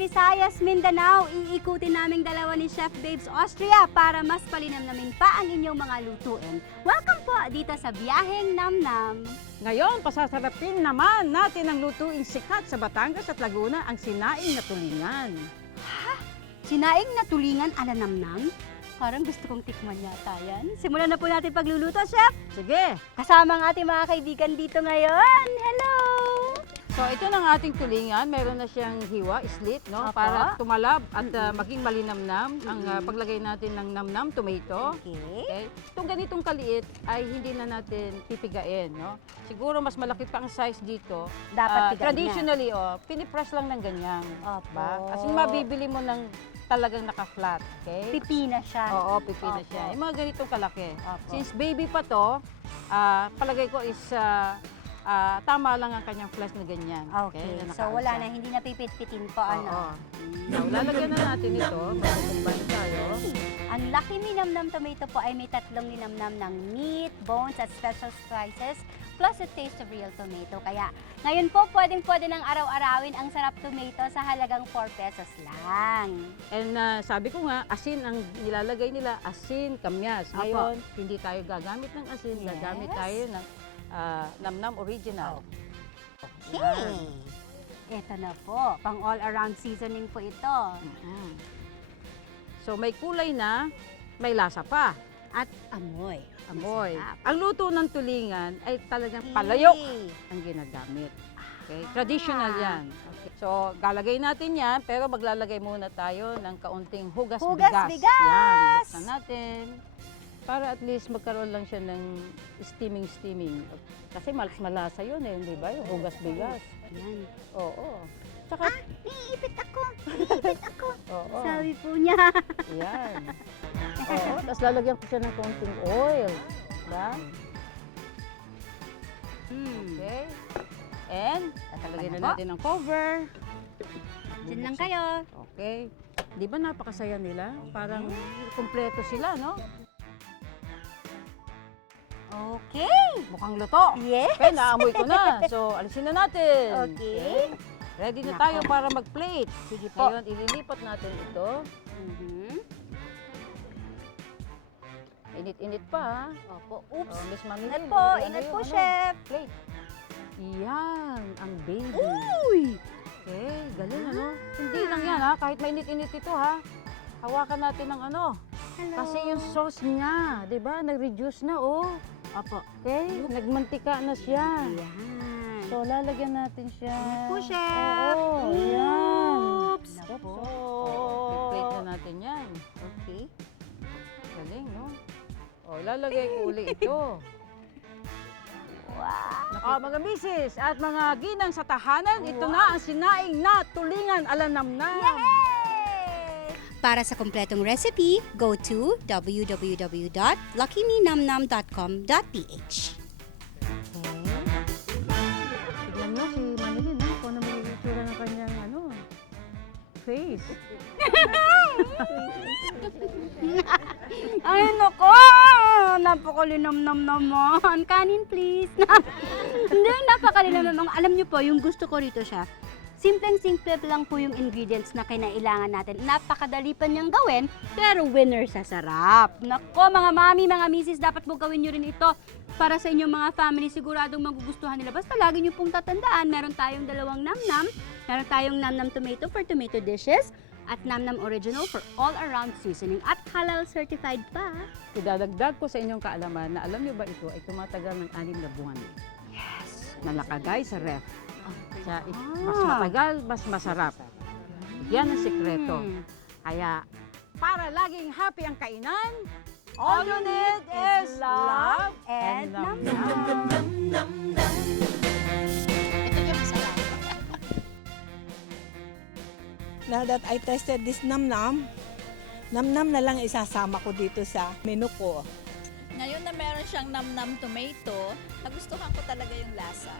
Visayas, Mindanao, iikutin naming dalawa ni Chef Babes Austria para mas palinamnamin pa ang inyong mga lutuin. Welcome po dito sa Biyaheng Namnam. Ngayon, pasasarapin naman natin ang lutuing sikat sa Batangas at Laguna, ang sinaing na tulingan. Sinaing na tulingan ala namnam? Parang gusto kong tikman yata yan. Simulan na po natin pagluluto, Chef. Sige! Kasama ang ating mga kaibigan dito ngayon. Hello! So ito ng ating tulingan, meron na siyang hiwa, slit, no? Opo. Para tumalab at maging malinamnam ang paglagay natin ng namnam tomato. Okay. Okay. Itong ganitong kaliit ay hindi na natin pipigain, no? Siguro mas malaki pa ang size dito. Dapat pigain traditionally, pinipress lang ng ganyan. Opo. Ba? Kasi mabibili mo ng talagang naka-flat, okay? Pipina siya. Oo, pipina Opo. siya. Yung mga ganitong kalaki. Opo. Since baby pa to, palagay ko is tama lang ang kanyang flesh na ganyan. Okay. na So wala na, nakaasa. hindi na pipit-pitin po. Oo. Ano? So, lalagyan na natin ito. Magkukumbay tayo. Ang Lucky Me Namnam Tomato po ay may tatlong ninamnam ng meat, bones at special spices plus a taste of real tomato. Kaya ngayon po pwedeng-pwede nang araw-arawin ang sarap tomato sa halagang 4 pesos lang. And sabi ko nga, asin ang nilalagay nila, asin, kamyas. Apo. Ngayon, hindi tayo gagamit ng asin, Yes. gagamit tayo ng namnam original. Okay. Ito na po, pang all-around seasoning po ito. Mhm. So may kulay na, may lasa pa. At amoy. Amoy. Masarap. Ang luto ng tulingan ay talagang palayok Yay! ang ginagamit. Okay? Traditional yan. Okay. So, galagay natin yan, pero maglalagay muna tayo ng kaunting hugas Hugas bigas. bigas! Yan, buksan natin. Para at least magkaroon lang siya ng steaming. Kasi malasa yun eh, di ba? Yung hugas bigas. Ayan. Oo. Tsaka, Naiipit ako! Naiipit ako! oo. Sabi po niya. Yan. Oo, tapos lalagyan ko siya ng kaunting oil. Diba? Okay. And, lalagyan na po. natin ng cover. Diyan lang kayo. Okay. Di ba napakasaya nila? Parang kumpleto sila, no? Okay. Mukhang luto. Yes. Okay, naamoy ko na. So, alisin na natin. Okay. Ready na Nako. tayo para mag-plate. Sige po. Ngayon, ililipat natin ito. Mhm. Init-init pa, ha? Opo. Oops. Oh, Miss Mami Ingat Lynn, po. ilagay Ingat yung po, ano, Chef. Plate. Yan, ang baby. Uy! Okay, galing ano? Hindi lang yan ha, kahit mainit-init ito ha. Hawakan natin ng ano. Hello. Kasi yung sauce niya, di ba, nag-reduce na oh. Opo. Okay, nagmantika na siya. Ayan. So, lalagyan natin siya. Ingat po, Chef. Oo, yan. Oops. Oops. Nako. I-plate na natin yan. Okay. Galing, no? O, lalagay ko uli ito. Wow. Mga misis at mga ginang sa tahanan, ito na ang sinaing na tulingan ala namnam. Yay! Para sa kompletong recipe, go to www.luckymenamnam.com.ph. Tignan nyo si Manilin, no? Kung ano magiging itsura ng kanyang face. Ay, nako! Napakalinamnam naman. Kanin, please. Hindi, napakalinam naman. Alam niyo po, yung gusto ko rito siya, simpleng-simple lang po yung ingredients na kinailangan natin. Napakadali pa niyang gawin, pero winner sa sarap. Nako, mga mami, mga misis, dapat mo gawin niyo rin ito para sa inyong mga family. Siguradong magugustuhan nila. Basta lagi niyo pong tatandaan, meron tayong dalawang namnam. Meron tayong namnam tomato for tomato dishes at namnam original for all-around seasoning at halal certified pa. Idadagdag ko sa inyong kaalaman na alam niyo ba ito ay tumatagal ng 6 na buwan. Yes. Na nakagay sa ref. Kaya mas Ah. matagal, mas masarap. Yan ang sikreto. Hmm. Kaya, para laging happy ang kainan, all you need is love and namnam. Now that I tested this namnam, namnam na lang isasama ko dito sa menu ko. Ngayon na meron siyang namnam tomato, nagustuhan ko talaga yung lasa.